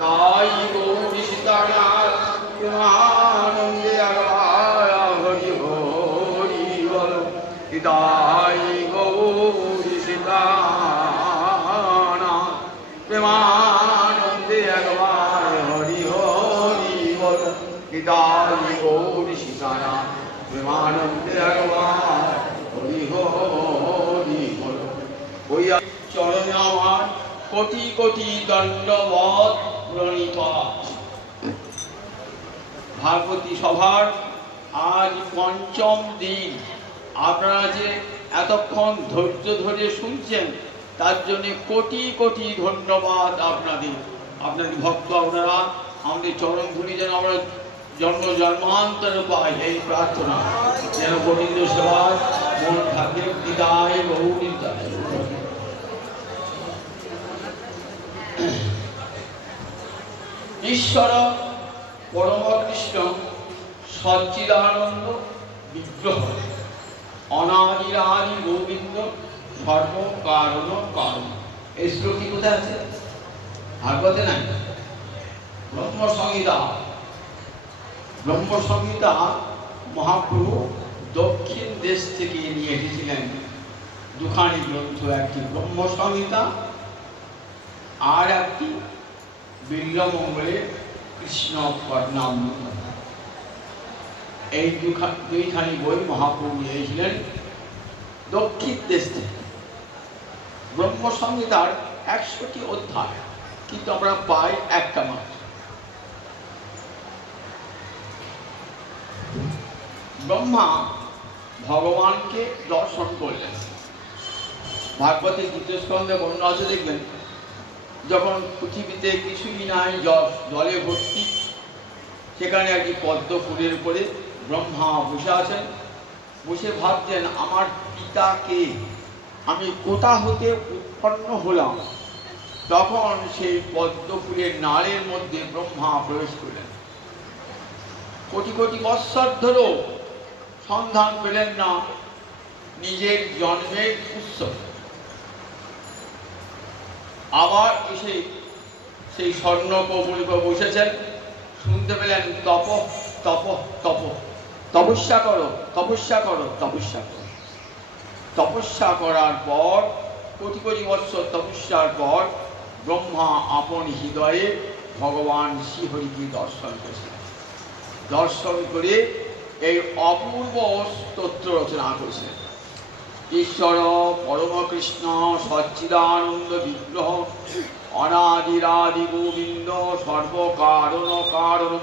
তাই গৌরী সীতানাথ প্রেমানন্দে আগায় হরি হরি বল। তাই গৌরী সীতানাথ প্রেমানন্দে আগায় হরি হরি বল। তাই গৌরী সীতানাথ প্রেমানন্দে আগায় হরি হরি বল। ওই চরণে আমার কোটি কোটি দণ্ডবত প্রণিপাত। ভাগবতী সভার আজ পঞ্চম দিন। আপনারা যে এতক্ষণ ধৈর্য ধরে শুনছেন তার জন্য কোটি কোটি ধন্যবাদ আপনাদের। আপনাদের ভক্ত আপনারা আমাদের চরণ ধুলি যেন আমরা জন্ম জন্মান্তরে পাই, এই প্রার্থনা যেন গোবিন্দ সেবায় মন থাকে। বিদায় গৌরী ঈশ্বর পরম কৃষ্ণ সচ্চিদানন্দ বিগ্রহ অনাদিরাদি গোবিন্দ সর্ব কারণ কারণ। এই শ্লোকটি কোথায় আছে? ভাগবতে নাই। ব্রহ্মসংহিতা। ব্রহ্মসংহিতা মহাপ্রভু দক্ষিণ দেশ থেকে নিয়ে এসেছিলেন দুখানি গ্রন্থ, একটি ব্রহ্মসংহিতা আর একটি বিল্বমঙ্গলে কৃষ্ণ কর্ণামৃত। এই দুইখানি বই মহাপ্রভু নিয়েছিলেন দক্ষিণ দেশ থেকে। ব্রহ্মসংহিতার 100টি অধ্যায়, কিন্তু আমরা পাই একটা মাত্র। ব্রহ্মা ভগবানকে দর্শন করলেন। ভাগবতের দ্বিতীয় স্কন্ধে বর্ণনা আছে, দেখবেন যখন পৃথিবীতে কিছুই নাই, জলে ভর্তি, সেখানে একটি পদ্ম ফুলের উপরে ব্রহ্মা বসে আছেন। বসে ভাবছেন আমার পিতাকে, আমি কোথা হতে উৎপন্ন হলাম। তখন সেই পদ্ম ফুলের নাড়ের মধ্যে ব্রহ্মা প্রবেশ করলেন। কোটি কোটি বৎসর ধরেও সন্ধান পেলেন না নিজের জন্মের উৎস। আবার এসে সেই স্বর্ণ কবরে বসেছেন। শুনতে পেলেন তপ তপ তপ, তপস্যা করো তপস্যা করো তপস্যা করো। তপস্যা করার পর কোটি কোটি বৎসর তপস্যার পর ব্রহ্মা আপন হৃদয়ে ভগবান শ্রীহরিকে দর্শন করেছেন। দর্শন করে এই অপূর্ব স্তোত্র রচনা করেছেন। ঈশ্বর পরম কৃষ্ণ সচ্চিদানন্দ বিগ্রহ অনাদিরাদি গোবিন্দ সর্বকারণ কারণ।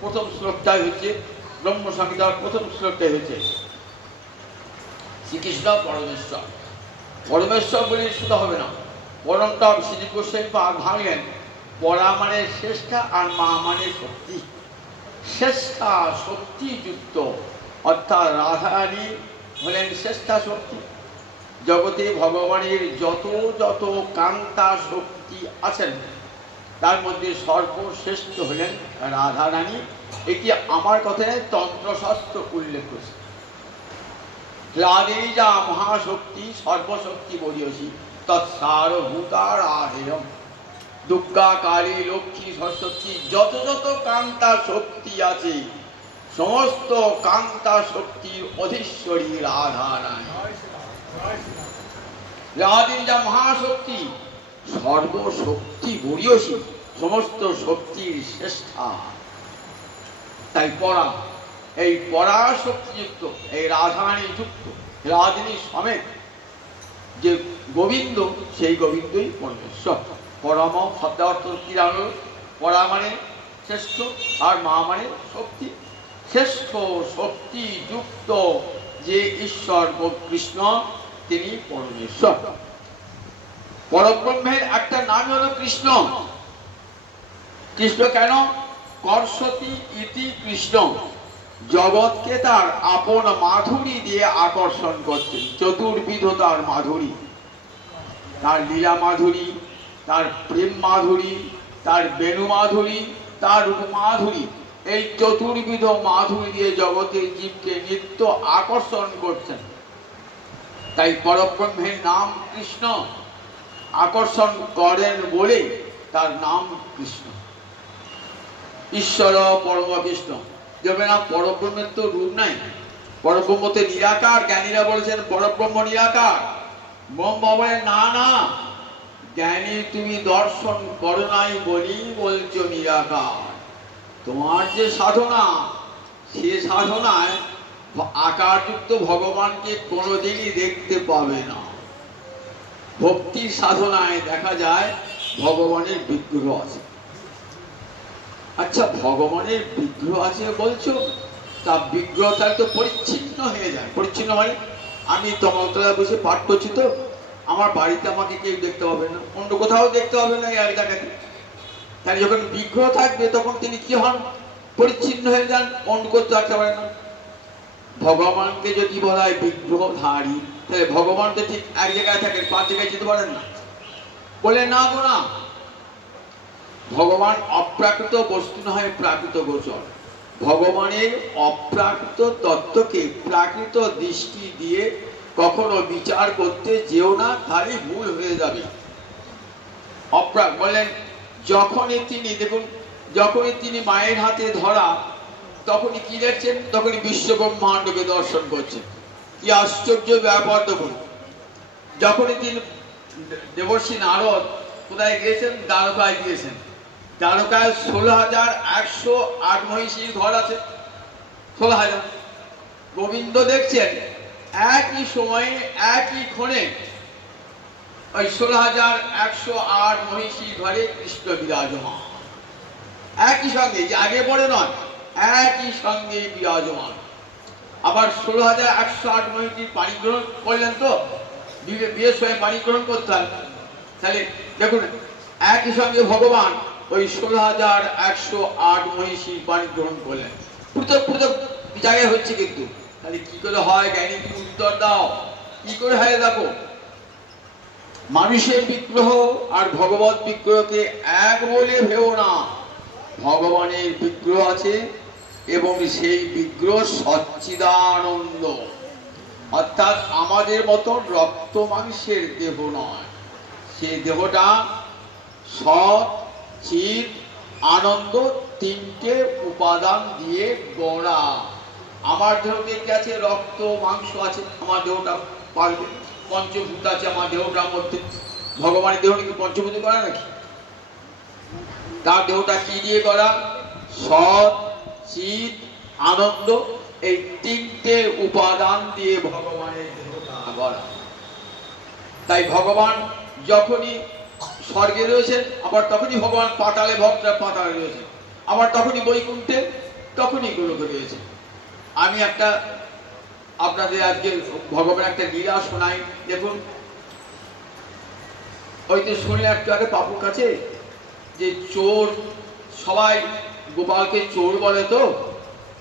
প্রথম শ্লোকটাই হচ্ছে ব্রহ্মসংহিতার প্রথম শ্লোকটাই হচ্ছে শ্রীকৃষ্ণ পরমেশ্বর। পরমেশ্বর বলে শুধু হবে না, পরমটা শ্রী গোস্বামী পাক ভাঙলেন। পরা মানে শ্রেষ্ঠা আর মা মানে শক্তি। শ্রেষ্ঠা শক্তিযুক্ত, অর্থাৎ রাধারানী হলেন শ্রেষ্ঠা শক্তি। জগতে ভগবানের যত যত কান্তা শক্তি আছেন তার মধ্যে সর্বশ্রেষ্ঠ হলেন রাধারানী। এটি আমার কথায় তন্ত্রশাস্ত্র উল্লেখ করেছে। রাধেই যা মহাশক্তি সর্বশক্তি বলিয়সী তৎসারভূতার আহেয়ম। দুর্গা কালী লক্ষ্মী সরস্বতী যত যত কান্তা শক্তি আছে সমস্ত কান্তা শক্তির অধীশ্বরী রাধারানী। রাধেই যা মহাশক্তি সর্বশক্তি বরিয়সী, সমস্ত শক্তির শ্রেষ্ঠা। তাই পরা, এই পরাশক্তিযুক্ত এই রাধারানী যুক্ত রাধারানী সমেত যে গোবিন্দ, সেই গোবিন্দই পরমেশ্বর। পরম শব্দার্থ কি জানো? পরা মানে শ্রেষ্ঠ আর মা মানে শক্তি। শ্রেষ্ঠ শক্তি যুক্ত যে ঈশ্বর কৃষ্ণ, তিনি পরমেশ্বর। পরব্রহ্মের একটা নাম হলো কৃষ্ণ। কৃষ্ণ কেন? কর্ষতি ইতি কৃষ্ণ। জগৎকে তার আপন মাধুরী দিয়ে আকর্ষণ করতেন। চতুর্বিধ তার মাধুরী, তার লীলা মাধুরী, তার প্রেম মাধুরী, তার বেণু মাধুরী, তার রূপ মাধুরী। এই চতুর্বিধ মাধুরী দিয়ে জগতের জীবকে নিত্য আকর্ষণ করছেন। তাই পরব্রহ্মের নাম কৃষ্ণ। আকর্ষণ করেন বলে তার নাম কৃষ্ণ। ঈশ্বর পরম কৃষ্ণ। দেখবে না পরব্রহ্মের তো রূপ নাই, পরব্রহ্মতে নিরাকার। জ্ঞানীরা বলেছেন পরব্রহ্ম নিরাকার। ব্রহ্ম বলে না না, জ্ঞানী তুমি দর্শন করো নাই বলি বলছো নিরাকার। তোমার যে সাধনা, সে সাধনায় আকারযুক্ত ভগবানকে কোনোদিনই দেখতে পাবে না। ভক্তির সাধনায় দেখা যায় ভগবানের বিগ্রহ আছে। আচ্ছা, ভগবানের বিগ্রহ আছে বলছো, তা বিগ্রহ তার তো পরিচ্ছিন্ন হয়ে যায়। পরিচ্ছিন্ন মানে আমি তমালতলায় বসে পাঠ করছি, তো আমার বাড়িতে আমাকে কেউ দেখতে পাবে না, অন্য কোথাও দেখতে হবে না, এক জায়গাতে। তাহলে যখন বিগ্রহ থাকবে তখন তিনি কি হন? পরিচ্ছিন্ন হয়ে যান, অন্য কোথাও থাকতে পারে না। ভগবানকে যদি বলা হয় বিগ্রহধারী, তাহলে ভগবান তো ঠিক এক জায়গায় থাকেন, পাঁচ জায়গায় যেতে পারেন না। বলে না গো না, ভগবান অপ্রাকৃত বস্তু নয়, প্রাকৃত গোচর। ভগবানের অপ্রাকৃত তত্ত্বকে প্রাকৃত দৃষ্টি দিয়ে কখনো বিচার করতে যেও না, তাহলে ভুল হয়ে যাবে। বলেন যখনই তিনি, দেখুন, যখনই তিনি মায়ের হাতে ধরা, তখনই কি দেখছেন? তখনই বিশ্ব ব্রহ্মাণ্ডকে দর্শন করছেন। কি আশ্চর্য ব্যাপার! দেখুন, যখনই তিনি দেবর্ষী নারদ কোথায় গিয়েছেন? দ্বারকায় গিয়েছেন। দ্বারকায় 16,108 মহিষীর ঘর আছে, 16,000। গোবিন্দ দেখছেন একই সময়ে একই ক্ষণে ওই 16,108 মহিষীর ঘরে কৃষ্ণ বিরাজমান। একই সঙ্গে, যে আগে পরে নয়, একই সঙ্গে বিরাজমান। আবার 16,108 মহিষীর পানি গ্রহণ করলেন, তো বিয়ের সময় পানি গ্রহণ করতে হয়। তাহলে দেখুন, একই সঙ্গে ভগবান ওই 16,108 মহিষীর পানি গ্রহণ করলেন। পৃথক পৃথক জায়গায় হচ্ছে, কিন্তু তাহলে কি করে হয়? জ্ঞানী তুমি উত্তর দাও, কি করে হয়? দেখো, মানুষের বিগ্রহ আর ভগবত বিগ্রহকে এক বলে ভেবো না। ভগবানের বিগ্রহ আছে এবং সেই বিগ্রহ সচ্চিদানন্দ, অর্থাৎ আমাদের মতো রক্ত মাংসের দেহ নয়। সেই দেহটা সৎ, চিৎ, আনন্দ, তিনটে উপাদান দিয়ে গড়া। আমার দেহকে কি আছে? রক্ত মাংস আছে, আমার দেহটা পারবে। পঞ্চভূত আছে আমার দেহটার মধ্যে। ভগবানের দেহটা কি পঞ্চভূত করা নাকি? তার দেহটা কি দিয়ে করা? সৎ, চিৎ, আনন্দ, এই তিনটে উপাদান দিয়ে ভগবানের দেহটা গড়া। তাই ভগবান যখনই স্বর্গে রয়েছেন, আবার তখনই ভগবান পাতালে, ভক্তরা পাতালে রয়েছেন, আবার তখনই বৈকুণ্ঠে, তখনই গোলকে রয়েছে। আমি একটা আপনাদের আজকে ভগবানের একটা লীলা শোনাই। দেখুন, ওই তো শুনলে একটু আগে পাপুর কাছে যে চোর, সবাই গোপালকে চোর বলে, তো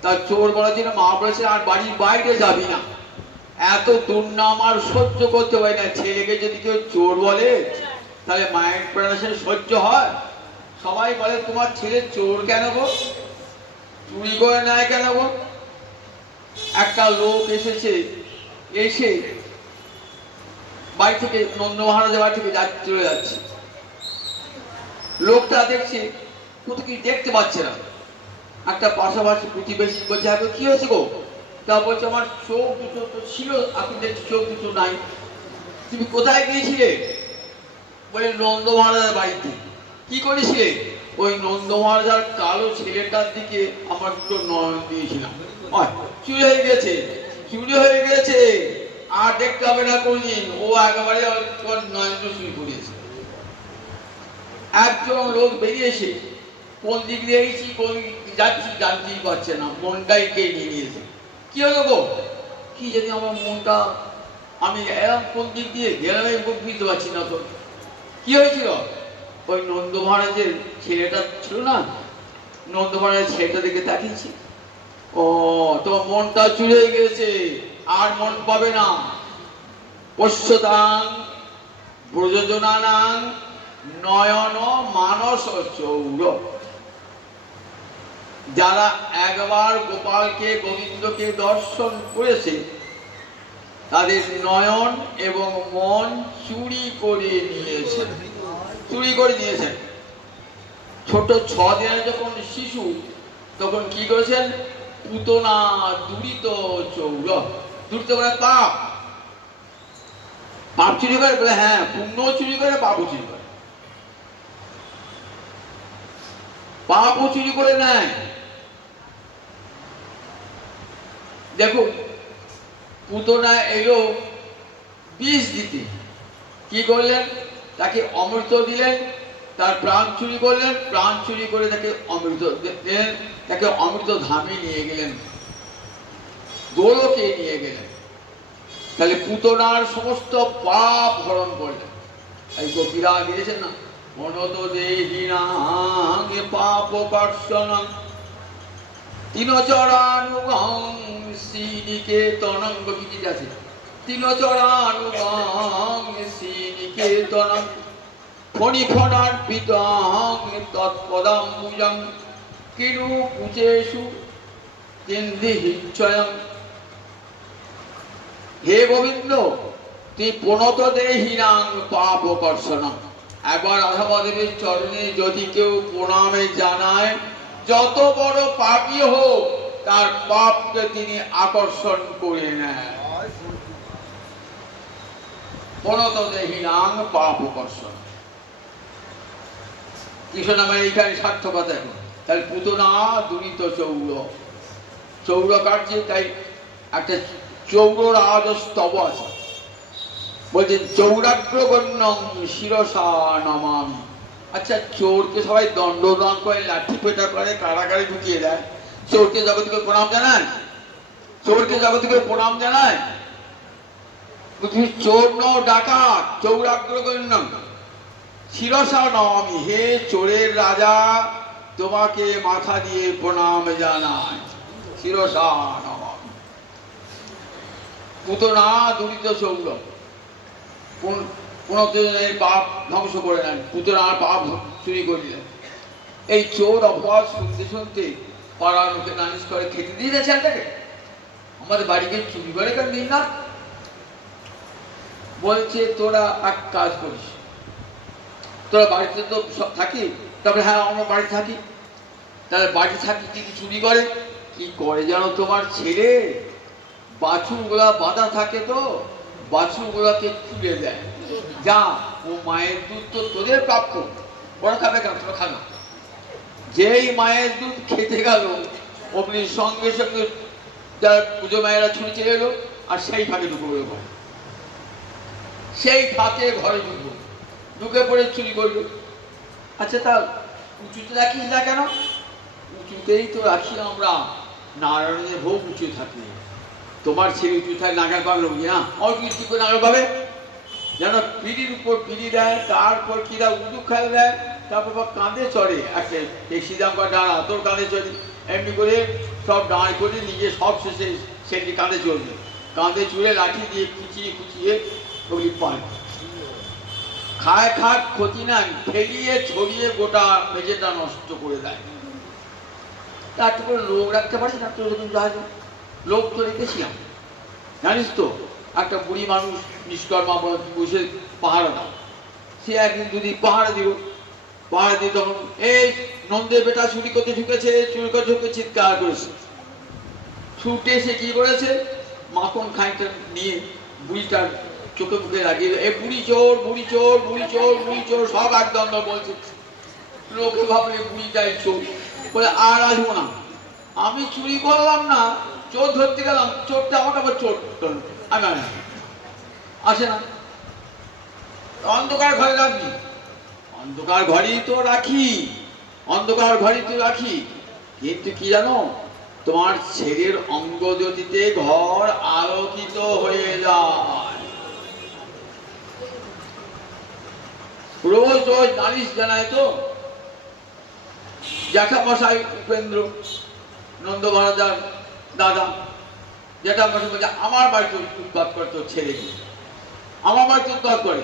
তার চোর বলার জন্য মা বলেছে আর বাড়ির বাইরে যাবি না, এত দুর্নাম আর সহ্য করতে পারি না। ছেলেকে যদি কেউ চোর বলে তাহলে মায়ের প্রাণে সহ্য হয়? সবাই বলে তোমার ছেলে চোর কেন গো, চুরি করে নেয় কেন গো? একটা লোক এসেছে, এসে বাড়ি থেকে, নন্দ মহারাজের বাড়ি থেকে চলে যাচ্ছে। লোকটা দেখছে কোথাও কি দেখতে পাচ্ছে না। একটা পাশাপাশি প্রতিবেশী বলছে, হ্যাঁ কি হয়েছে গো? তা বলছে আমার চোখ দুটো তো ছিল, এখন দেখছি চোখ দুটো নাই। তুমি কোথায় গিয়েছিলে? বলে নন্দ মহারাজার বাড়িতে। কি করেছিলে? ওই নন্দ মহারাজার কালো ছেলেটার দিকে আমার দুটো নয়ন দিয়েছিলাম, চুরি হয়ে গেছে, চুরি হয়ে গেছে, আর দেখতে হবে না কোনদিন। ও একেবারে নয়ন চুরি করেছে। একজন লোক বেরিয়েছে, কোন দিক দিয়ে এসেছি, কোন যাচ্ছি জানতেই পারছে না, মনটাই কে নিয়ে নিয়েছে। কি হলো গো? কি জানি আমার মনটা, আমি এরকম কোন দিক দিয়ে গেলাম বুঝতে পারছি না তো। কি হয়েছিল? ওই নন্দ মহারাজের ছেলেটা ছিল না, নন্দ মহারাজের ছেলেটা দিকে তাকিয়েছি। ও, তোমার মনটা চুরি হয়ে গেছে, আর মন পাবে না। পশ্যতাং ব্রজজনানাং নয়ন মানস চৌর। যারা একবার গোপালকে, গোবিন্দকে দর্শন করেছে, তাদের নয়ন এবং মন চুরি করে নিয়েছেন, চুরি করে নিয়েছেন। ছোট 6 দিনের যখন শিশু, তখন কি করেছেন? পুতনা দুরিত চৌর, দুরিত করে পাপ, পাপ চুরি করে বলে, হ্যাঁ পুণ্য চুরি করে, পাপও চুরি করে, পাপও চুরি করে নেয়। দেখুন, পুতনা এলো বিষ দিতে, কি করলেন? তাকে অমৃত দিলেন, তার প্রাণ চুরি করলেন, প্রাণ চুরি করে তাকে অমৃত দিলেন, তাকে অমৃত ধামে নিয়ে গেলেন, গোলকে নিয়ে গেলেন। তাহলে পুতনার সমস্ত পাপ হরণ করলেন। এই গোপীরা গিয়েছেন না, মনত দেহিনাং পাপ কর্ষণং তিনচরানুগং শ্রীনিকেতনং। গোপী আছে, তিনচরানুগং শ্রীনিকেতনং ফণিফণার্পিতং তৎপদাম্বুজং কিরু কুচেষু কেন্দ্রিহিচ্ছয়ং। হে গোবিন্দ, তুই প্রণত দেহিনাং পাপ কর্ষণং। একবার রাধামাধবের চরণে যদি কেউ প্রণামে জানায়, যত বড় পাপী হোক তার পাপকে তিনি আকর্ষণ করে নেন। প্রণত দেহিনাং পাপ কর্ষণ। কৃষ্ণ নামের এইখানে সার্থকতা এখন। তাহলে পুতনা দুরিত চৌর, চৌর কার্যে তাই একটা চৌর রাজস্তব আছে, বলছেন চৌরাগ্রগণ্যং শিরসা নমামি। আচ্ছা, চোরকে সবাই দণ্ডদান করে, লাঠি পেটা করে, কারাগারে ঢুকিয়ে দেয়, চোরকে জগৎকে প্রণাম জানায়? চোরকে জগৎকে প্রণাম জানায়? তুমি চোর নও, ডাকাত। চৌরাগ্রগণ্যং শিরসা নমামি, হে চোরের রাজা, তোমাকে মাথা দিয়ে প্রণাম জানায়, শিরসা নমামি। পুতনা দুরিত চৌর, পুনঃ পাপ ধ্বংস করে নেন, পুতনার পাপ চুরি করিলেন। এই চোর অপবাদ শুনতে শুনতে পাড়ার মুখে নালিশ করে, খেতে দিয়ে যাচ্ছে ছেলেটাকে, আমাদের বাড়িকে চুরি করে কেন দিন না? বলছে তোরা এক কাজ করিস, তোরা বাড়িতে তো সব থাকি। তারপরে হ্যাঁ আমরা বাড়ি থাকি। তাহলে বাড়ি থাকি কিন্তু চুরি করে কি করে জানো? তোমার ছেলে বাছুরগুলা বাঁধা থাকে, তো বাছুরগুলাকে খুলে দেয়, যা ও মায়ের দুধ তো তোদের প্রাপ্য, ওরা খাবে কেন? তোরা খানা। যেই মায়ের দুধ খেতে গেল, অমনি সঙ্গে সঙ্গে যারা পুজো মায়েরা ছুঁড়ে চলে এলো, আর সেই ফাঁকে ঢুকে পড়ে ঘরে, সেই ফাঁকে ঘরে ঢুকবো, ঢুকে পড়ে চুরি করলো। আচ্ছা, তা উঁচুতে রাখিস না কেন? উঁচুতেই তো রাখি আমরা, নারায়ণের ভোগ উঁচু থাকে। তোমার ছেলে উঁচু থাকে, নাগাল পাবে না? অল্প করে নাগাল পাবে, যেন পিড়ির উপর পিড়ি দেয়, তারপর কিরা উঁচু খেলে দেয়, তারপর কাঁধে চড়ে, একটা সিদাম বা ডাঁড়া তোর কাঁধে চড়ে, এমনি করে সব দাঁড় করে নিজে সব শেষে সেটি কাঁধে চড়বে, কাঁধে চড়ে লাঠি দিয়ে খুঁচিয়ে খুঁচিয়ে ওগুলি পায়। খায় খাক ক্ষতি নাই, ফেলিয়ে ছড়িয়ে গোটা মেঝেটা নষ্ট করে দেয়। তারপরে লোক রাখতে পারিস না? তোর লোক তো রেখেছিলাম, জানিস তো, একটা বুড়ি মানুষ নিষ্কর্মা বসে পাহারা দাও, সে একদিন যদি পাহারা দিল, পাহারা দিয়ে তখন এই নন্দের বেটা চুরি করতে ঢুকেছে, চুরি করতে ঢুকে চিৎকার করেছে। ছুটে সে কি করেছে, মাখন খাইটা নিয়ে বুড়িটার চোখে মুখে লাগিয়ে, এ বুড়ি চোর, বুড়ি চোর, বুড়ি চোর, বুড়ি চোর, সব একদম বলছে। লোকে ভাবলে বুড়িটাই চোর, বলে আর আসবো না, আমি চুরি করলাম না, চোর ধরতে গেলাম, চোরটা আমাকে আবার চোর আমি আসে না। অন্ধকার ঘরে রাখবি, অন্ধকার ঘরেই তো রাখি, অন্ধকার ঘরেই তো রাখি, কিন্তু কি জানো, তোমার ছেলের অঙ্গজ্যোতিতে ঘর আলোকিত হয়ে যায়। রোজ রোজ নালিশ জানায় তো, জ্যাঠামশাই উপেন্দ্র নন্দ মহারাজার দাদা, জ্যাঠামশাই বলছে আমার বাড়িতে উৎপাত করে তোর ছেলে, আমার বাড়িতে উৎপাত করে,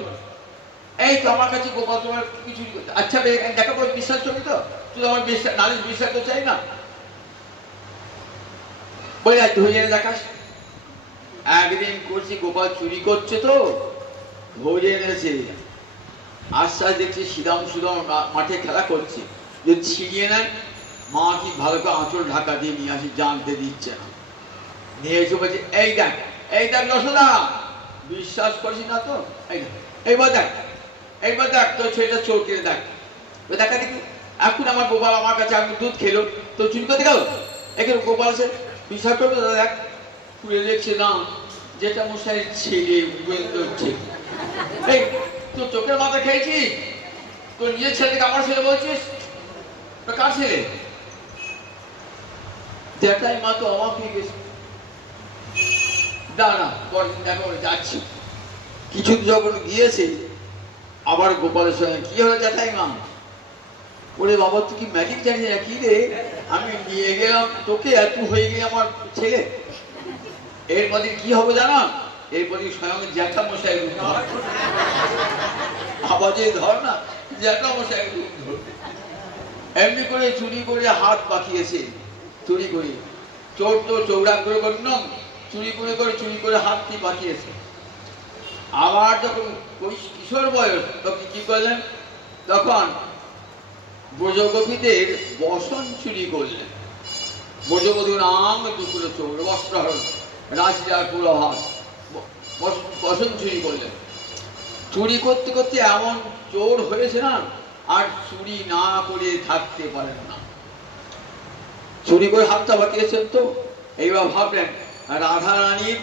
এই তো আমার কাছে গোপাল তোমার কিছু। আচ্ছা দেখা পর বিশ্বাস করবি তো? তুই আমার বিশ্বাস, নালিশ বিশ্বাস তো চাই না, বলে ধরে দেখাস। একদিন করছি গোপাল চুরি করছে, তো ধরে এনেছে, আশ্বাস দেখছি সিদাম সুদাম মাঠে খেলা করছে, যদি ছিনিয়ে নেন, মা কি ভালো করে আঁচল ঢাকা দিয়ে নিয়ে আসি, জানতে দিচ্ছে না। নিয়ে এসে বলছে, এই দেখ যশোদা, বিশ্বাস করছি না তো, এইবার দেখ তোর ছেলেটা চোর কিনে দেখ। দেখা দেখি এখন আমার গোপাল আমার কাছে আমি দুধ খেলো, তো চুরি করতে গেল, এখানে গোপাল আছে, বিশ্বাস করবে দাদা, দেখ খুলে দেখছে না যেটা মশাইয়ের ছেলে হচ্ছে। এই তোর চোখের মাথা খেয়েছিস, তোর নিজের ছেলেকে আমার ছেলে বলছিস, কার ছেলে? দেখাই মা তো অবাক হয়ে গেছে। দাঁড়া, পরদিন দেখা করে যাচ্ছি। কিছু যখন গিয়েছে, আবার গোপালের সঙ্গে কি হলো জ্যাঠাই মা? ওরে বাবা, তুই কি ম্যাজিক জানিস না কি রে? আমি নিয়ে গেলাম তোকে, এত হয়ে গেলে আমার ছেলে। এরপরে কি হবে জানা? এরপরে স্বয়ং জ্যাঠা মশাই রূপ ধর, আওয়াজে ধর না, জ্যাঠা মশাই রূপ ধর। এমনি করে চুরি করে হাত পাকিয়েছে, চুরি করে। চোর তো চৌরাগ্র গণ্য, চুরি করে হাতটি পাকিয়েছে। আবার যখন কিশোর বয়স, তখন কি করলেন? তখন ব্রজগোপীদের বসন চুরি করলেন। ব্রজবধূ নাম দুকুল চোর, বস্ত্রহরণ, রাশিয়ার পুরোহাস, বসন চুরি করলেন। চুরি করতে করতে এমন চোর হয়েছে না, আর চুরি না করে থাকতে পারেন না। চুরি করে হাতটা বাঁকিয়েছেন তো, এইবার ভাবলেন রাধা রানীর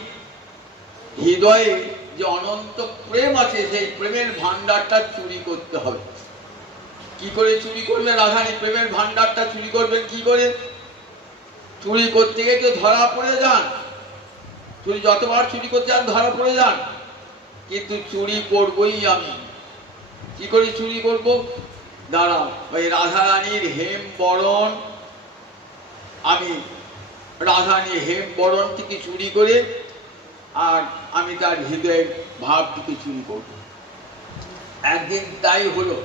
হৃদয়ে যে অনন্ত প্রেম আছে, সেই প্রেমের ভান্ডারটা চুরি করতে হবে। কি করে চুরি করবেন? রাধারানী প্রেমের ভান্ডারটা চুরি করবেন কি করে? চুরি করতে গিয়ে কেউ ধরা পড়ে যান, চুরি যতবার চুরি করতে যান ধরা পড়ে যান, কিন্তু চুরি করবই আমি। কি করে চুরি করব? দাঁড়াও, ওই রাধারানীর হেম বরণ, আমি রাধারানীর হেম বরণ থেকে চুরি করে, আর আমি তার হৃদয়ের ভাব থেকে চুরি করব। একদিন তাই হলো,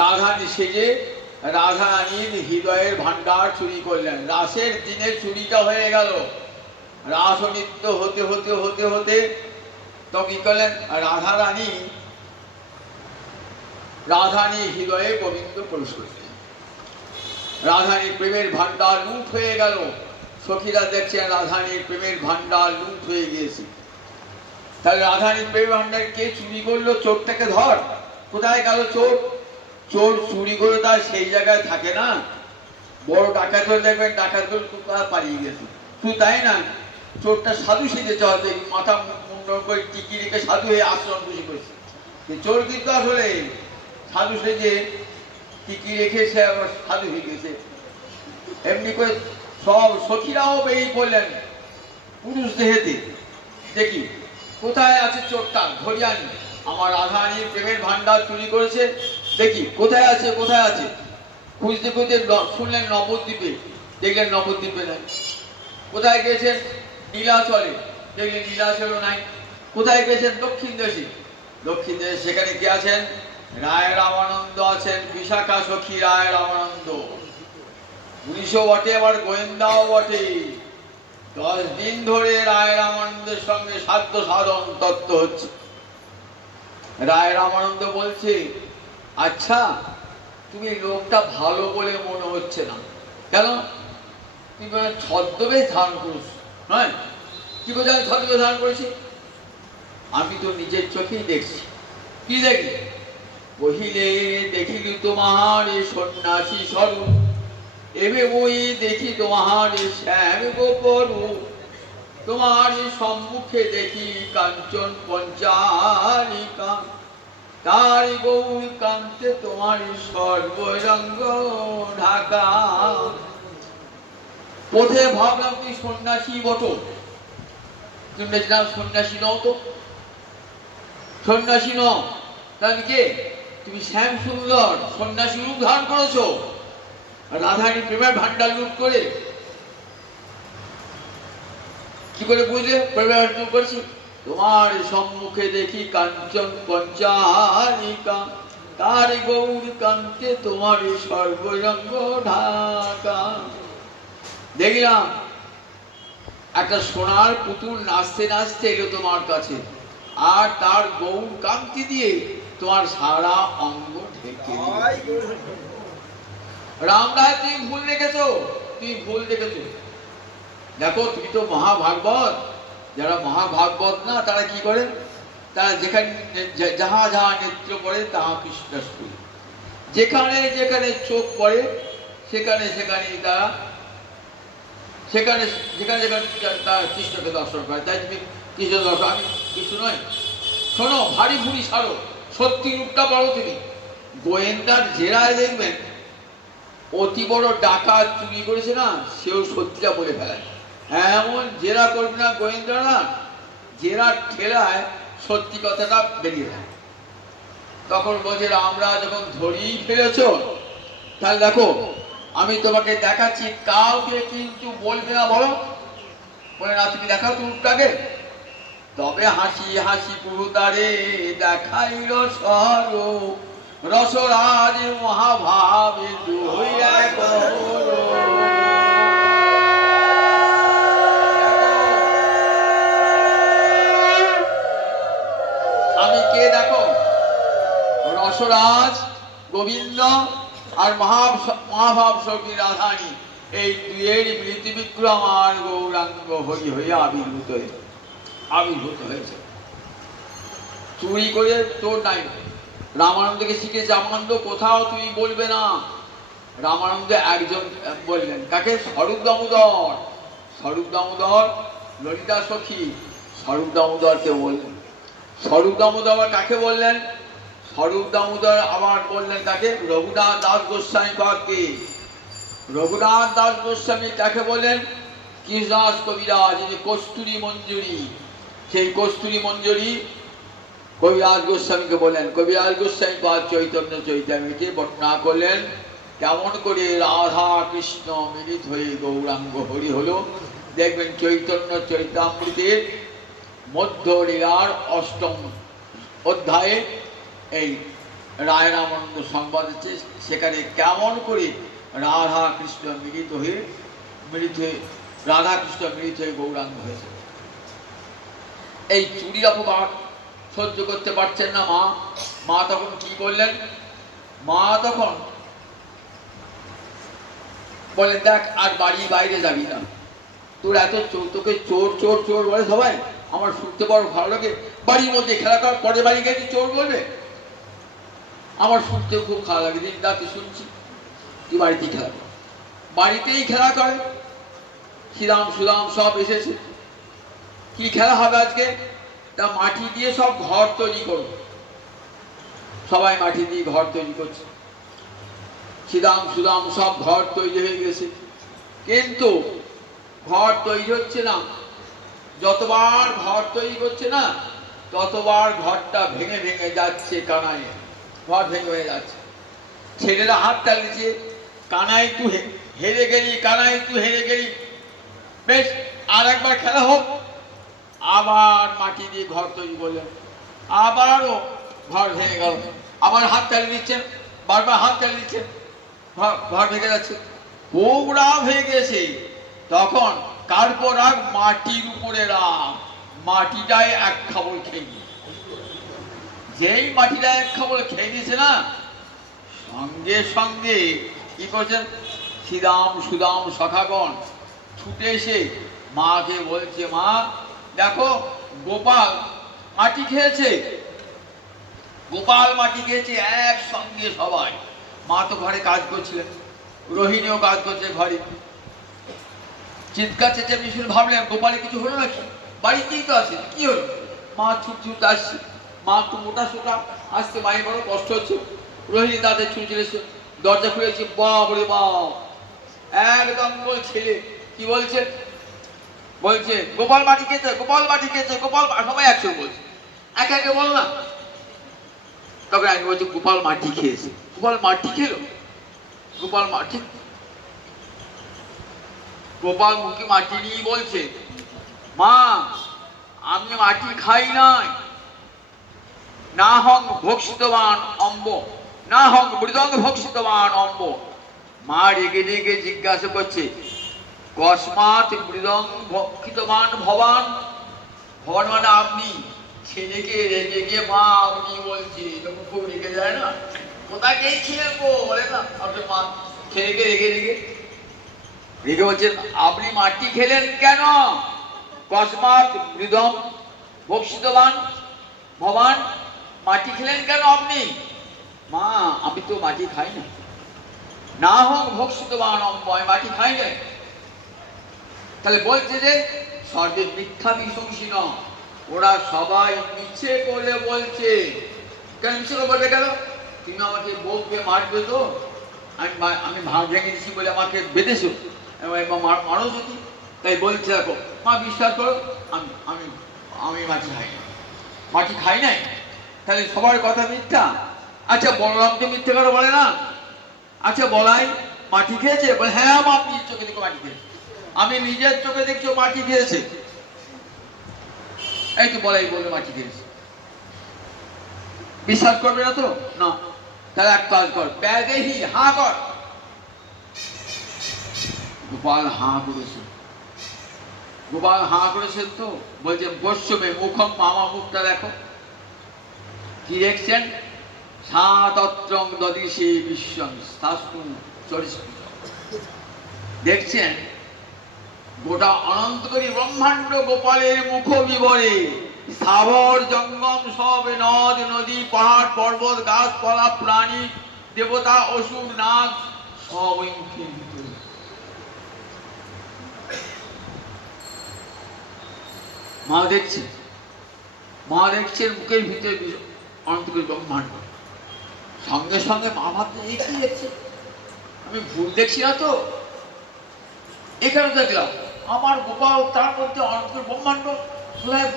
রাধারানী সেজে রাধারানীর হৃদয়ের ভান্ডার চুরি করলেন। রাসের দিনে চুরিটা হয়ে গেল। রাস নৃত্য হতে হতে হতে হতে তো কি করলেন? রাধারানী হৃদয়ে গোবিন্দ প্রবেশ করলেন। রাধারানীর প্রেমের ভান্ডার লুট হয়ে গেল। সখীরা দেখছেন রাধারানীর প্রেমের ভান্ডার লুট হয়ে গিয়েছে। তাহলে রাধারানীর প্রেমের ভান্ডার কে চুরি করলো? চোরটাকে ধর। কোথায় গেল চোর? চোর চুরি করে তার সেই জায়গায় থাকে না। বড় ডাকাত হয়ে দেখবেন, ডাকাতগুলো পালিয়ে গেছে। শুধু তাই না, চোরটা সাধু সেজেছে, হয়তো মাথা মুন্ডন করে টিকি রেখে সাধু হয়ে আচরণ খুশি করেছে। চোর কিন্তু আসলে সাধু সেজে টিকি রেখে সে আবার সাধু হয়ে গেছে। এমনি করে সব সখীরাও বেরিয়ে পড়লেন পুরুষ দেহেতে। দেখি কোথায় আছে চোরটা, ধরিয়ে আনি। আমার রাধারানীর প্রেমের ভান্ডার চুরি করেছে, দেখি কোথায় আছে কোথায় আছে। খুঁজতে খুঁজতে শুনলেন নবদ্বীপে, দেখলেন নবদ্বীপে নাই। কোথায় গেছেন? নীলাচলে, দেখলেন নীলাচলও নাই। কোথায় গেছেন? দক্ষিণ দেশে, দক্ষিণ দেশে সেখানে কে আছেন? রায় রামানন্দ আছেন, বিশাখা সখী রায় রামানন্দ। পুলিশও বটে, আবার গোয়েন্দাও বটে। 10 দিন ধরে রায় রামানন্দের সঙ্গে সাধ্য সাধন তত্ত্ব হচ্ছে। রায় রামানন্দ বলছে, আচ্ছা তুমি লোকটা ভালো বলে মনে হচ্ছে না, কেন? তুমি ছদ্মবেশ ধারণ করেছ, নয়? কি বোঝা ছদ্মবেশ ধারণ করেছি? আমি তো নিজের চোখেই দেখছি। কি দেখি? কহিলে দেখিলি তোমার সন্ন্যাসী স্বরূপ, এবে ওই দেখি তোমার শ্যাম গোপরু, তোমার সম্মুখে দেখি কাঞ্চন পঞ্চারিকা, তার গৌর কান্তে তোমার সর্বরঙ্গ ঢাকা। পথে ভাবলাম তুই সন্ন্যাসী বটো, তুমি সন্ন্যাসী নও তো, সন্ন্যাসী নও। তাহলে কে? তুমি শ্যাম সুন্দর সন্ন্যাসী রূপ ধারণ করেছো, রাধারানী প্রেমের ভান্ডার লুট করে। কি করে বুঝলে প্রেমের ভান্ডার করেছি? তোমার সম্মুখে দেখি কাঞ্চন পঞ্চারিকা, তার গৌর কান্তে তোমার সর্বরঙ্গ ঢাকা। দেখলাম একটা সোনার পুতুল নাচতে নাচতে এলো তোমার কাছে, আর তার গৌর কান্তি দিয়ে তোমার সারা অঙ্গ ঢেকে দিল। রামরায় তুমি ভুল দেখেছো, তুমি ভুল দেখেছো। দেখো তুমি তো মহাভাগবত, যারা মহাভাগবত না তারা কি করে, তারা যেখানে যাহা যাহা নেত্র পড়ে তাহা কৃষ্ণাষ্টমী, যেখানে যেখানে চোখ পড়ে সেখানে সেখানে তারা সেখানে যেখানে যেখানে তারা কৃষ্ণকে দর্শন করে। তাই তুমি কৃষ্ণ দর্শন, আমি কিছু নয়। শোনো, ভারী ভুরি সারো, সত্যি রূপটা বলো তুমি। গোয়েন্দার জেরায় দেখবেন অতি বড় ডাকাত চুরি করেছে না, সেও সত্যিটা বলে ফেলায়। এমন জেরা করবে না গোয়েন্দারা, জেরার ঠেলায় সত্যি কথাটা বেরিয়ে যায়। তখন বলছে আমরা যখন ধরেই ফেলেছ, তাহলে দেখো আমি তোমাকে দেখাচ্ছি, কাউকে কিন্তু বলবে না, বলো বলে না, তুমি দেখাও রূপটাকে। তবে হাসি হাসি পুরুতারে দেখাইল স্বরূপ, রসরাজ মহাভাবে আমি কে দেখো, রসরাজ গোবিন্দ আর মহাভাব সখী রাধানী, এই দুয়ের প্রীতি বিক্রম আর গৌরাঙ্গ হই হইয়া আবির্ভূত হয়েছে। চুরি করে তোর নাই। রামানন্দকে শিখেছে, রামানন্দ কোথাও তুমি বলবে না। রামানন্দ একজন বললেন, কাকে? স্বরূপ দামোদর। স্বরূপ দামোদর ললিতা সখী, স্বরূপ দামোদরকে বললেন। স্বরূপ দামোদর আবার কাকে বললেন? স্বরূপ দামোদর আবার বললেন কাকে? রঘুনাথ দাস গোস্বামী পাদকে। রঘুনাথ দাস গোস্বামী কাকে বললেন? কৃষ্ণদাস কবিরাজ, কস্তুরী মঞ্জুরি। সেই কস্তুরী মঞ্জুরি কবিরাজ গোস্বামীকে বললেন। কবিরাজ গোস্বামী পাদ চৈতন্য চৈতামিকে বর্ণনা করলেন কেমন করে রাধা কৃষ্ণ মিলিত হয়ে গৌরাঙ্গ হরি হলো। দেখবেন চৈতন্য চৈতামৃতের মধ্য লীলার অষ্টম অধ্যায়ে এই রায় রামানন্দ সংবাদ আছে, সেখানে কেমন করে রাধা কৃষ্ণ মিলিত হয়ে রাধা কৃষ্ণ মিলিত হয়ে গৌরাঙ্গ হয়েছে। এই চুরির অপবাদ সহ্য করতে পারছেন না মা তখন কি করলেন? মা তখন বলেন, দেখ আর বাড়ির বাইরে যাবি না, তোর এত তোকে চোর চোর চোর বলে সবাই, আমার শুনতে বড় ভালো লাগে। বাড়ির মধ্যে খেলা কর, পরে বাড়ি গেলে চোর বলবে, আমার শুনতে খুব ভালো লাগে। দিন রাতে শুনছি তুই বাড়িতেই খেলা কর। বাড়িতেই খেলা করে। শ্রীরাম সুরাম সব এসেছে। কি খেলা হবে আজকে? তা মাটি দিয়ে সব ঘর তৈরি করবো। সবাই মাটি দিয়ে ঘর তৈরি করছে। শ্রীরাম সুরাম সব ঘর তৈরি হয়ে গেছে, কিন্তু ঘর তৈরি হচ্ছে না। যতবার ঘর তৈরি করছে না, ততবার ঘরটা ভেঙে ভেঙে যাচ্ছে। কানাই ঘর ভেঙে হয়ে যাচ্ছে। ছেলেরা হাত তালিয়েছে, কানাই তু হেরে গেলি, কানাই তু হেরে গেলি, বেশ আর একবার খেলা হোক। আবার মাটি দিয়ে ঘর তৈরি করলেন, আবারও ঘর ভেঙে গেল। আবার হাত চালিয়ে দিচ্ছেন, বারবার হাত চালিয়ে দিচ্ছেন, ঘর ভেঙে যাচ্ছে। খুব রাগ হয়ে গেছে। তখন কার পর রাগ? মাটির উপরে রাগ। মাটিটায় এক খাবল খেয়ে নিয়েছে। যেই মাটিটা এক খাবল খেয়ে নিয়েছে না, সঙ্গে সঙ্গে কি করছেন? শ্রীরাম সুদাম সখাগণ ছুটে এসে মাকে বলছে, মা দেখো গোপাল মাটি খেয়েছে, গোপাল মাটি খেয়েছে। একসঙ্গে সবাই, মা তো ঘরে কাজ করছিলেন, রোহিণীও কাজ করছে ঘরে, চিৎকার চেঁচে মিশুল ভাবলেন গোপালে কিছু হলো নাকি, বাড়িতেই তো আছে, কি হলো? মা ছুট ছুট আসছে। মা তো মোটা সোটা আসতে, মায়ের বড় কষ্ট হচ্ছে। রোহিণী তাদের ছুটে চলেছে, দরজা খুলেছে। বাবরে বাপ, একদম ছেলে কি বলছে? বলছে গোপাল মাটি খেয়েছে, গোপাল মাটি খেয়েছে, গোপাল। সবাই একসঙ্গে বলছে, একে একে বল না। তবে আমি বলছি গোপাল মাটি খেয়েছে। গোপাল মাটি খেলো? গোপাল মাটি, গোপাল মুখে মাটি নিয়ে বলছে, মা আমি মাটি খাই নাই। না হং ভক্ষিতবান অম্ব, না হং মৃদং ভক্ষিতবান অম্ব। মা রেগে রেগে জিজ্ঞাসা করছে, কসমাৎ মৃদং ভক্ষিতবান ভবান। ভবান মানে আপনি। ছেলেকে রেগে গিয়ে মা আপনি বলছে, তখন খুব রেগে যায় না, কোথায় গিয়েছিলেন গো? বলে না আপনার মা, ছেলেকে রেগে রেগে রেগে বলছেন, আপনি মাটি খেলেন কেন? কসমাত মৃদম ভক্ষিতবান ভবান, মাটি খেলেন কেন আপনি? মা, আমি তো মাটি খাই না। না হোক ভক্ষিতবান অম্বয়, মাটি খাই না। তাহলে বলছে যে সর্বে মিথ্যা বিশংসীন, ওরা সবাই মিছে করে বলছে। কেন মিছে করে বলবে কেন? তুমি আমাকে বকবে, মারবে তো, আমি ভাগ ভেঙে দিচ্ছি বলে আমাকে বেঁধেছো, মারো যদি। তাই বলছে দেখো মা, বিশ্বাস করো, আমি আমি আমি মাটি খাই না, মাটি খাই নাই। তাহলে সবার কথা মিথ্যা। আচ্ছা বলরামকে মিথ্যে কথা বলে না? আচ্ছা বলাই মাটি খেয়েছে? বলে হ্যাঁ, আমার নিজের চোখে দেখে মাটি খেয়েছে, আমি নিজের চোখে দেখছি ও মাটি খেয়েছে। এই তো বলাই বলবে মাটি খেয়েছে, বিশ্বাস করবে না তো? না। তাহলে এক কাজ কর, ব্যাগেহি হাঁ কর। গোপাল হাঁ করেছে, গোপাল হাঁ করেছেন তো বলছে বৈশ্যমে মুখম, মামা মুখটা দেখো। কি দেখছেন? সাতত্রং দদিশে বিশ্বং শাস্তুম চরিষ্কৃত। দেখছেন গোটা অনন্তকরী ব্রহ্মাণ্ড গোপালের মুখ বিবরে, স্থাবর জঙ্গম সব নদ নদী পাহাড় পর্বত গাছপালা প্রাণী দেবতা অসুর নাগ সব ওই মুখের ভিতরে। মা দেখছেন, মা দেখছেন মুখের ভিতরে অনন্তকরী ব্রহ্মাণ্ড। সঙ্গে সঙ্গে মা ভাবতে, এই কি দেখছে, আমি ভুল দেখছি না তো? এখানে দেখলাম আমার গোপাল, তার মধ্যে অনন্তকরী ব্রহ্মাণ্ড,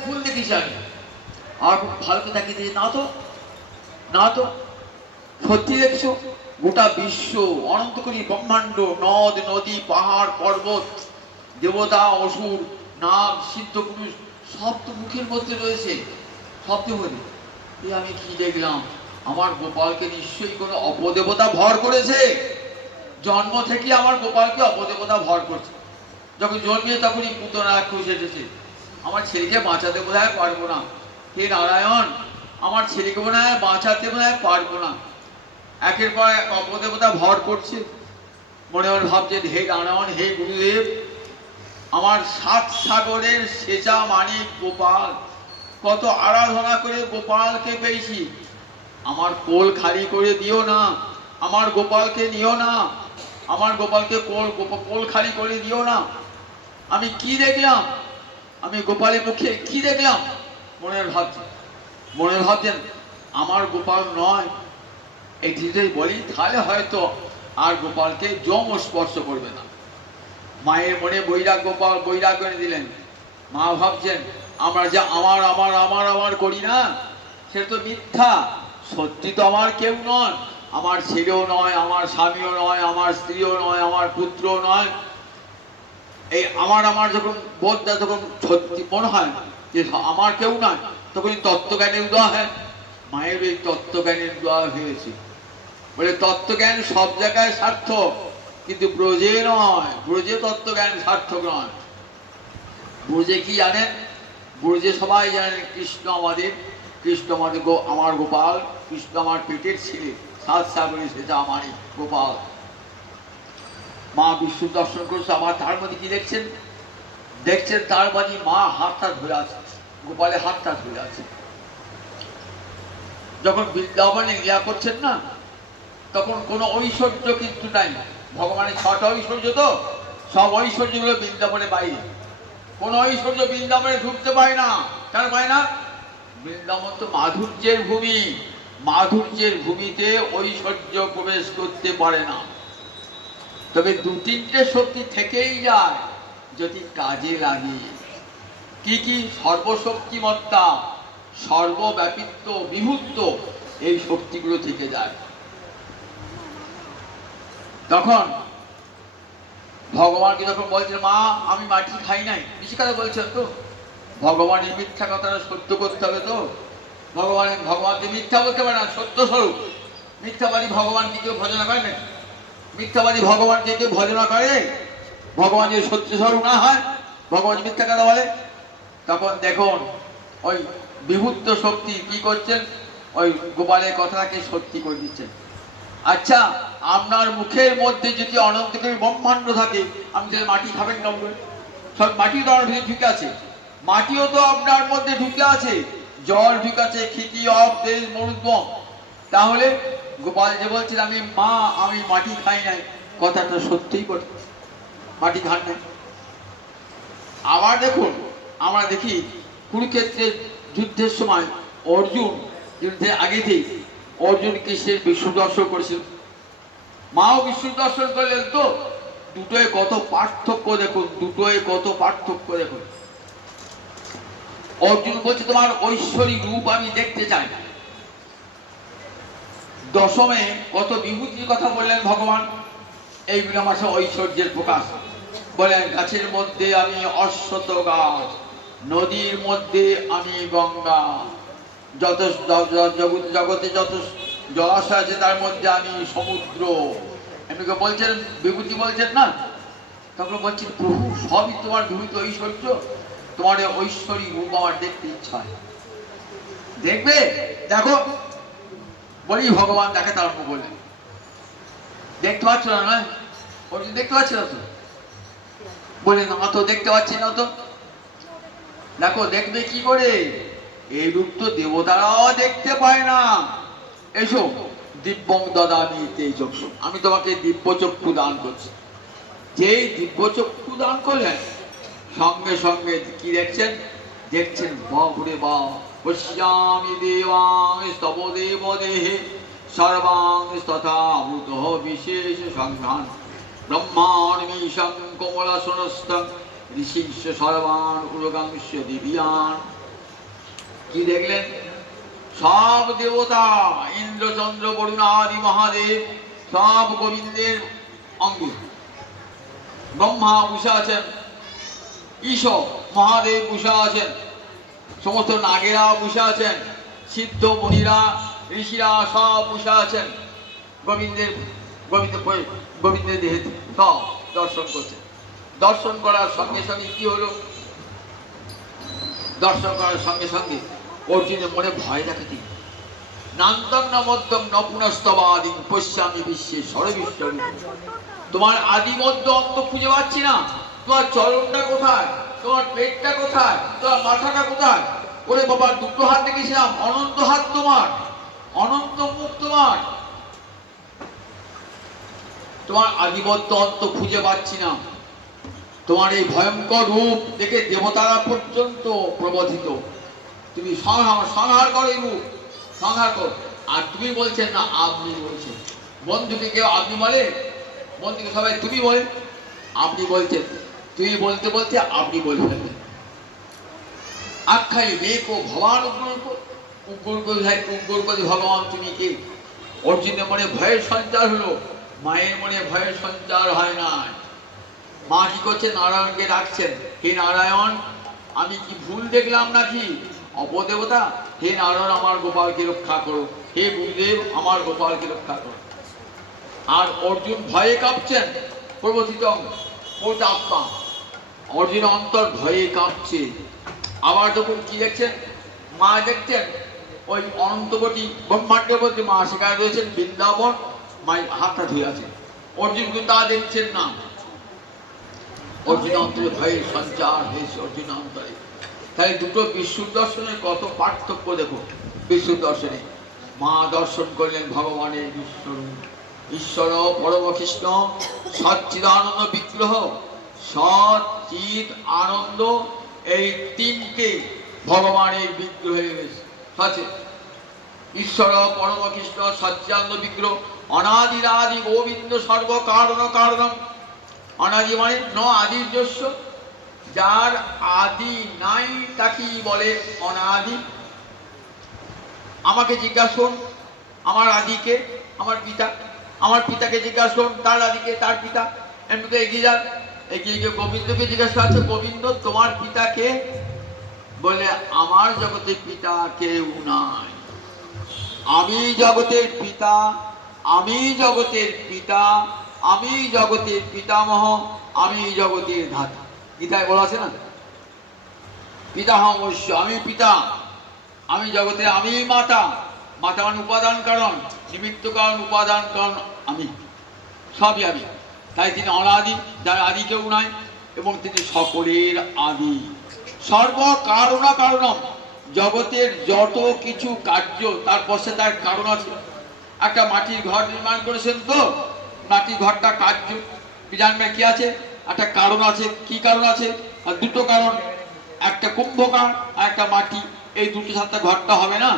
ভুল দেখেছি আমি। আর ভালো করে তাকিয়ে দিয়েছে, না তো, না তো, সত্যি দেখছো গোটা বিশ্ব অনন্তকরী ব্রহ্মাণ্ড, নদ নদী পাহাড় পর্বত দেবতা অসুর নাগ সিদ্ধ পুরুষ সব তো মুখের মধ্যে রয়েছে, শব্দ মধ্যে। আমি কি দেখলাম, আমার গোপালকে নিশ্চয়ই কোনো অপদেবতা ভর করেছে। জন্ম থেকে আমার গোপালকে অপদেবতা ভর করছে। যখন জন্মিয়ে তখনই পুতনা রাক্ষস এসেছে, আমার ছেলেকে বাঁচাতে বোধহয় পারবো না। হে নারায়ণ, আমার ছেলেকে মনে হয় বাঁচাতে বোধহয় পারবো না। একের পর এক অপদেবতা ভর করছে। মনে মনে ভাবছে, হে নারায়ণ, হে গুরুদেব, আমার 7 সাগরের সেচা মানিক গোপাল, কত আরাধনা করে গোপালকে পেয়েছি, আমার কোল খালি করে দিও না, আমার গোপালকে নিও না, আমার গোপালকে কোল খালি করে দিও না। আমি কি দেখলাম, আমি গোপালের মুখে কি দেখলাম? মনে ভাবছেন আমার গোপাল নয়। এই যদি বলি তাহলে হয়তো আর গোপালকে যম স্পর্শ করবে না। মায়ের মনে বৈরাগ্য, গোপাল বৈরাগ্য এনে দিলেন। মা ভাবছেন আমরা যে আমার আমার আমার আমার করি না, সেটা তো মিথ্যা। সত্যি তো আমার কেউ নয়, আমার ছেলেও নয়, আমার স্বামীও নয়, আমার স্ত্রীও নয়, আমার পুত্রও নয়। এই আমার আমার যখন বোধটা যখন সত্যি মনে হয় যে আমার কেউ নয়, তখন তত্ত্বজ্ঞানের উদয় হয়। মায়ের এই তত্ত্বজ্ঞানের উদয় হয়েছে বলে তত্ত্বজ্ঞান সব জায়গায় সার্থক, কিন্তু ব্রজে নয়। ব্রজে তত্ত্বজ্ঞান সার্থক নয়। ব্রজে কি জানেন? ব্রজে সবাই জানেন কৃষ্ণ আমাদের, কৃষ্ণ আমাদের আমার গোপাল, কৃষ্ণ আমার পেটের ছেলে, 7 সাগরে সেটা আমারই গোপাল। মা বিষ্ণু দর্শন করছে, আমার তার মধ্যে কি দেখছেন? দেখছেন তার মাঝে মা হাতটা ধরে আছে, গোপালের হাতটা ধরে আছে। যখন বৃন্দাবনে লীলা করছেন না, তখন কোনো ঐশ্বর্য কিন্তু নাই। ভগবানের 6টা ঐশ্বর্য, তো সব ঐশ্বর্যগুলো বৃন্দাবনে বাইরে। কোনো ঐশ্বর্য বৃন্দাবনে ঢুকতে পায় না। কেন পায় না? বৃন্দাবন তো মাধুর্যের ভূমি, মাধুর্যের ভূমিতে ঐশ্বর্য প্রবেশ করতে পারে না। তবে 2-3টে শক্তি থেকেই যায় যদি কাজে লাগে। কি কি? সর্বশক্তিমত্তা, সর্বব্যাপিত্ব, বিভূত্ব, এই শক্তিগুলো থেকে যায়। তখন ভগবানকে যখন বলছেন মা আমি মাটি খাই নাই, বেশি কথা বলছেন তো, ভগবানের মিথ্যা কথাটা সত্য করতে হবে তো। ভগবানকে মিথ্যা বলতে পারে না, সত্য স্বরূপ। মিথ্যাবাদী ভগবানকে কেউ ভজনা করে না, মিথ্যাবাদী ভগবানকে কেউ ভজনা করে? ভগবান যদি সত্য স্বরূপ না হয়, ভগবান মিথ্যা কথা বলে? তখন দেখুন ওই বিভূত শক্তি কি করছেন, ওই গোপালের কথাটাকে সত্যি করে দিচ্ছেন। আচ্ছা আপনার মুখের মধ্যে যদি অনন্তকারী ব্রহ্মাণ্ড থাকে, আমি তাহলে মাটি খাবেন না বলে? সব মাটি তো আমার ভিতরে ঢুকে আছে, মাটিও তো আপনার মধ্যে ঢুকে আছে, জল ঢুকে আছে, খিতি অব তেজ মরুদ্গম। তাহলে গোপাল যে বলছেন আমি মা, আমি মাটি খাই নাই, কথাটা সত্যিই বটে, মাটি খান নাই। আবার দেখুন, আমরা দেখি কুরুক্ষেত্রের যুদ্ধের সময় অর্জুন যুদ্ধের আগেতেই অর্জুন কৃষ্ণের বিষ্ণু দর্শন করেছিল, মাও বিষ্ণু দর্শন করলেন। তো দুটোয় কত পার্থক্য দেখুন, দুটোয় কত পার্থক্য দেখুন। অর্জুন বলছে তোমার ঐশ্বরিক রূপ আমি দেখতে চাই। দশমে কত বিভূতির কথা বললেন ভগবান, এইগুলো আমার সব ঐশ্বর্যের প্রকাশ। বলেন গাছের মধ্যে আমি অশ্বত গাছ, নদীর মধ্যে আমি গঙ্গা, যত জগতে যত জলাশয় আছে তার মধ্যে আমি সমুদ্র। এমনিকে বলছেন, বিভূতি বলছেন না, তখন বলছেন প্রভু সবই তোমার বিভূতি ঐশ্বর্য, তোমার ঐশ্বরিক রূপ আমার দেখতে ইচ্ছা হয়। দেখবে, দেখো বলি ভগবান দেখাতে আরম্ভ করলেন। দেখতে পাচ্ছ না? নয় অর্জুন দেখতে পাচ্ছি না তো, বলে না তো দেখতে পাচ্ছি না তো। দেখো দেখবে কি করে, এই রূপ তো দেবতারাও দেখতে পায় না। এসো দিব্যং দদামি তেজস্য, আমি তোমাকে দিব্য চক্ষু দান করছি। যেই দিব্য চক্ষু দান করলেন, সঙ্গে সঙ্গে কি দেখছেন? দেখছেন বাবরে বাপ, পশ্যামি দেবাং স্তব দেব দেহে সর্বাং তথা ভূত বিশেষ সংঘান ব্রহ্মাণমীশং কমলাসনস্থং ঋষিংশ সর্বান উরগাংশ দিবিয়ান। কি দেখলেন? সব দেবতা, ইন্দ্র চন্দ্র বরুণ আদি মহাদেব সব গোবিন্দের অঙ্গে। ব্রহ্মা বসে আছেন, ঈশ্বর মহাদেব বসে আছেন, সমস্ত নাগেরা বসে আছেন, সিদ্ধ মুনিরা ঋষিরা সব বসে আছেন গোবিন্দের গোবিন্দের দেহে সব দর্শন করছেন। দর্শন করার সঙ্গে সঙ্গে কি হলো? দর্শন করার সঙ্গে সঙ্গে অর্জুনের মনে ভয় দেখাতে, নান্তং ন মধ্যং ন পুনস্তবাদিং পশ্যামি বিশ্বে সর্ববিশ্বরূপ। তোমার আদি মধ্য অন্ত খুঁজে পাচ্ছি না, তোমার চরণটা কোথায়, তোমার পেটটা কোথায়, তোমার মাথাটা কোথায়? ওরে বাবা, দুটো হাত দেখেছিলাম, অনন্ত হাত তোমার, অনন্ত মুখ তোমার, তোমার আদিবদ্ধ অন্ত খুঁজে পাচ্ছি না। তোমার এই ভয়ঙ্কর রূপ দেখে দেবতারা পর্যন্ত প্রবোধিত। তুমি সংহার করো, এই রূপ সংহার করো। আর তুমি বলছেন না, আপনি বলছেন। বন্ধুকে কেউ আপনি বলে? বন্ধুকে সবাই তুমি বলে, আপনি বলছেন। তুমি বলতে বলতে আপনি বলে ফেলবেন। আখ্যাই মেঘো ভগবান উগ্র ভগবান তুমি কে? অর্জুনের মনে ভয়ের সঞ্চার হলো, মায়ের মনে ভয়ের সঞ্চার হয় না। মা কি করছে? নারায়ণকে ডাকছেন, হে নারায়ণ, আমি কি ভুল দেখলাম নাকি? অপদেবতা, হে নারায়ণ আমার গোপালকে রক্ষা করো, হে গুরুদেব আমার গোপালকে রক্ষা করো। আর অর্জুন ভয়ে কাঁপছেন, প্রবর্তিত আত্মা, অর্জুন অন্তর ভয়ে কাঁপছে। আবার যখন কি দেখছেন? মা দেখছেন ওই অনন্তকোটি ব্রহ্মাণ্ডের মধ্যে মা সেখানে রয়েছেন, বৃন্দাবন, মায়ের হাতটা ধুয়ে আছে। অর্জুন কিন্তু তা দেখছেন না। অর্জুন অন্তরে ভয়ের সঞ্চার হয়েছে অর্জুন অন্তরে। তাই দুটো বিষ্ণু দর্শনের কত পার্থক্য দেখো। বিষ্ণু দর্শনে মা দর্শন করলেন ভগবানের বিশ্বরূপ, ঈশ্বর পরম কৃষ্ণ সচ্চিদানন্দ বিগ্রহ, সৎ চিৎ আনন্দ, এই তিনটে ভগবানের বিগ্রহ হয়ে গেছে। ঈশ্বর পরম কৃষ্ণ সচ্চিদানন্দ বিগ্রহ, অনাদিরাদি গোবিন্দ সর্ব কারণ কারণম। অনাদি মানে ন আদির যস্য, যার আদি নাই তাকেই বলে অনাদি। আমাকে জিজ্ঞাসা করুন আমার আদিকে, আমার পিতা, আমার পিতাকে জিজ্ঞাসা করুন তার আদিকে, তার পিতা। এমনি এগিয়ে যান, এগিয়ে গিয়ে গোবিন্দকে জিজ্ঞাসা আছে, গোবিন্দ তোমার পিতাকে? বলে আমার জগতের পিতা কেউ নাই, আমি জগতের পিতা, আমি জগতের পিতা, আমি জগতের পিতামহ, আমি জগতের ধাতা। গীতায় বলা আছে না, পিতাহম অবশ্য, আমি পিতা, আমি জগতের, আমি মাতা। মাতা মানে উপাদান কারণ, নিমিত্ত কারণ, উপাদান কারণ আমি। সবই আমি। তাই তিনি অনাদি, যার আদি কেউ নাই, এবং তিনি সকলের আদি। সর্ব কারণ কারণম, জগতের যত কিছু কার্য তার পক্ষে তার কারণ আছে। একটা মাটির ঘর নির্মাণ করেছেন, তো মাটির ঘরটা কার্য বিধানে কি আছে, একটা কারণ আছে। কি কারণ আছে? আর দুটো কারণ, একটা কুম্ভকার আর একটা মাটি, এই দুটো সাথে ঘরটা হবে না।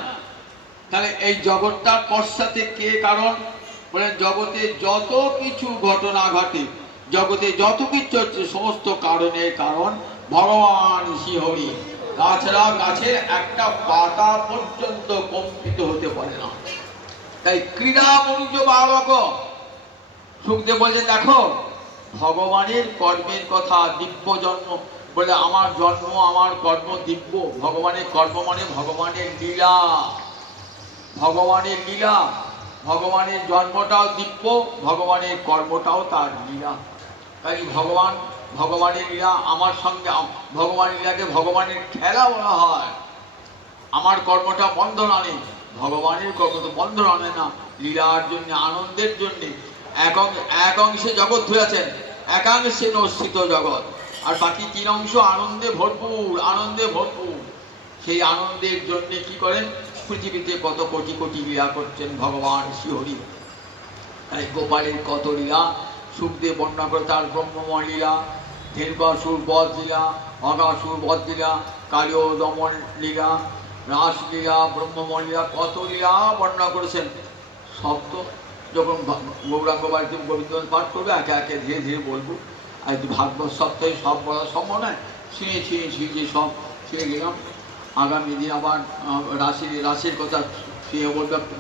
তাহলে এই জগৎটার পশ্চাতে কে কারণ? বলেন জগতে যত কিছু ঘটনা ঘটে, জগতে যত কিছু হচ্ছে, সমস্ত কারণের কারণ ভগবান শ্রীহরি। তাছাড়া গাছের একটা পাতা পর্যন্ত কম্পিত হতে পারে না। তাই ক্রীড়া মনুজ বালক, সুখদেব বলছে দেখো ভগবানের কর্মের কথা, দিব্য জন্ম বলে আমার জন্ম আমার কর্ম দিব্য। ভগবানের কর্ম মানে ভগবানের লীলা, ভগবানের লীলা। ভগবানের জন্মটাও দিব্য, ভগবানের কর্মটাও তার লীলা। তাই ভগবানের লীলা আমার সঙ্গে, ভগবানের লীলাকে ভগবানের খেলা বলা হয়। আমার কর্মটা বন্ধন আনে, ভগবানের কর্ম তো বন্ধন আনে না। লীলার জন্য, আনন্দের জন্য এক অংশে জগৎ ধরেছেন, একাংশে নস্থিত জগৎ, আর বাকি 3 অংশ আনন্দে ভরপুর, আনন্দে ভরপুর। সেই আনন্দের জন্য কি করেন? পৃথিবীতে কত কোটি কোটি লীলা করছেন ভগবান শ্রীহরি। তাই গোপালের কত লীলা সুখদেব বর্ণনা করে, তার ব্রহ্মময় লীলা, ধেনুকাসুর বধ লীলা, অগাসুর বধ লীলা, কালীয় দমন লীলা, রাসলীলা, ব্রহ্মময় লীলা, কত লীলা বর্ণনা করেছেন। সব তো যখন গৌরাঙ্গ বাড়িতে গোবিন্দ পাঠ করবে, একে একে ধীরে ধীরে বলবো। আর ভাগবত সপ্তাহে সব বলা সম্ভব নয়, ছিঁড়ে সব ছিঁড়ে গেলাম। আগামী দিন আবার রাশির কথা শুয়ে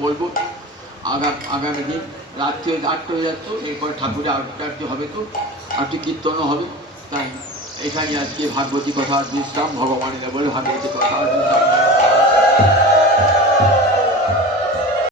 বলবো। আগামী দিন রাত্রি 8টা হয়ে যাচ্ছে, এরপরে ঠাকুরের আরতি হবে, তো আরতি কীর্তনও হবে। তাই এখানে আজকে ভাগবতী কথা বিশ্রাম, ভগবানের বলে ভাগবতী কথা বিশ্রাম।